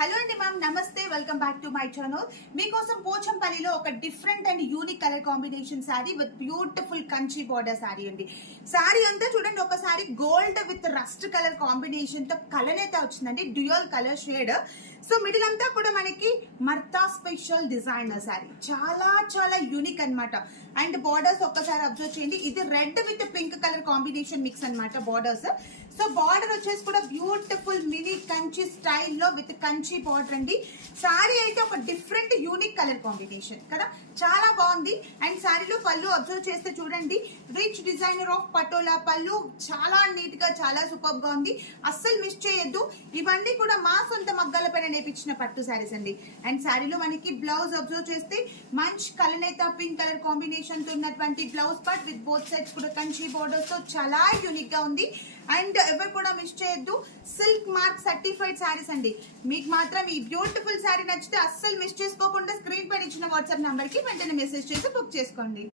Hello అండి ma'am, నమస్తే, welcome back to my channel. మీకోసం పోచంపల్లిలో ఒక different and unique colour combination sari with beautiful Kanchi border sari అండి. శారీ అంతా చూడండి, ఒకసారి gold with rust colour combination తో కలర్ అయితే వచ్చిందండి, dual colour shade. So middle అంతా కూడా మనకి మర్తా స్పెషల్ డిజైనర్ శారీ, చాలా చాలా యూనిక్ అన్నమాట. అండ్ బార్డర్స్ ఒక్కసారి అబ్జర్వ్ చేయండి, ఇది red with pink colour combination mix అన్నమాట బార్డర్స్. సో బార్డర్ వచ్చేసి కూడా బ్యూటిఫుల్ మినీ కంచి స్టైల్లో విత్ కంచి బార్డర్ అండి. శారీ అయితే ఒక డిఫరెంట్ యూనిక్ కలర్ కాంబినేషన్ కదా, చాలా బాగుంది. అండ్ శారీలో పళ్ళు అబ్జర్వ్ చేస్తే చూడండి, రిచ్ డిజైనర్ ఆఫ్ పటోలా పళ్ళు, చాలా నీట్ గా చాలా సూపర్ గా ఉంది. అస్సలు మిస్ చేయొద్దు. ఇవన్నీ కూడా మా సొంత మగ్గాల పైన నేర్పించిన పట్టు శారీస్ అండి. అండ్ శారీలో మనకి బ్లౌజ్ అబ్జర్వ్ చేస్తే మంచి కలనేత పింక్ కలర్ కాంబినేషన్ తో ఉన్నటువంటి blouse part with both sides కూడా కంచి బోర్డర్స్ తో చాలా యూనిక్ గా ఉంది. అండ్ ఎవరు కూడా మిస్ చేయొద్దు, సిల్క్ మార్క్ సర్టిఫైడ్ శారీస్ అండి. మీకు మాత్రం ఈ బ్యూటిఫుల్ శారీ నచ్చితే అస్సలు మిస్ చేసుకోకుండా స్క్రీన్ పైన ఇచ్చిన వాట్సాప్ నంబర్ కి వెంటనే మెసేజ్ చేసి బుక్ చేసుకోండి.